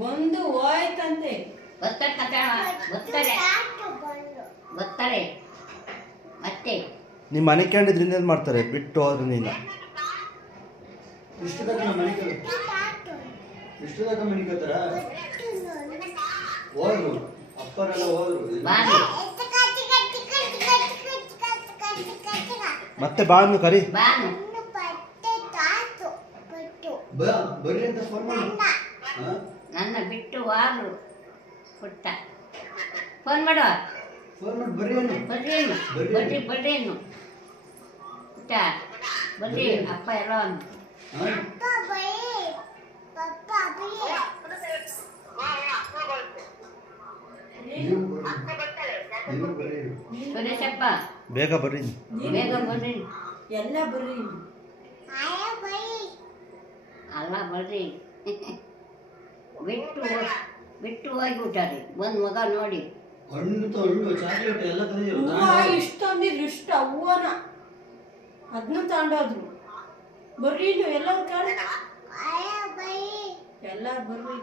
ಬಂದು ಹೋಯ್ತಂತೆ. ಬರ್ತಾರೆ ಮತ್ತೆ ನಿಮ್ಮ ಮನೆ ಕಂಡಿದ್ರಿಂದ ಏನು ಮಾಡ್ತಾರೆ ಬಿಟ್ಟು ಹೋದ್ರೆ ನೀನು ಇಷ್ಟು ತನಕ ಮನೆ ಕತ್ತರ ಹೋದ್ರು ಅಪ್ಪರೆಲ್ಲ ಹೋದ್ರು. ಮತ್ತೆ ಬಾನು ಕರಿ ಬರ್ರಿ ಅಂತ ಫೋನ್ ಮಾಡಿ ನನ್ನ ಬಿಟ್ಟು ವಾರು ಪುಟ್ಟ ಫೋನ್ ಮಾಡುವ ಬರ್ರಿ ಬರ್ರೇನು ಪುಟ್ಟ ಬರ್ರಿ ಅಪ್ಪ ಎಲ್ಲ ಸುರೇಶಪ್ಪ ಬೇಗ ಬರ್ರಿ ಎಲ್ಲ ಬರ್ರಿ ಅಲ್ಲ ಬರ್ರಿ ಬಿಟ್ಟು ಹೋಗ್ಬಿಟ್ಟಾರೆ ಬಂದು ಮಗ ನೋಡಿ ಹಣ್ಣು ಚಾಕ್ಲೇಟ್ ಎಲ್ಲ ಇಷ್ಟೊಂದಿದ್ರು ಇಷ್ಟ ಹೂವನ ಅದನ್ನ ತಗೊಂಡೋದ್ರು. ಬರ್ರಿ ನೀವು ಎಲ್ಲ ಎಲ್ಲ ಬರ್ರಿ.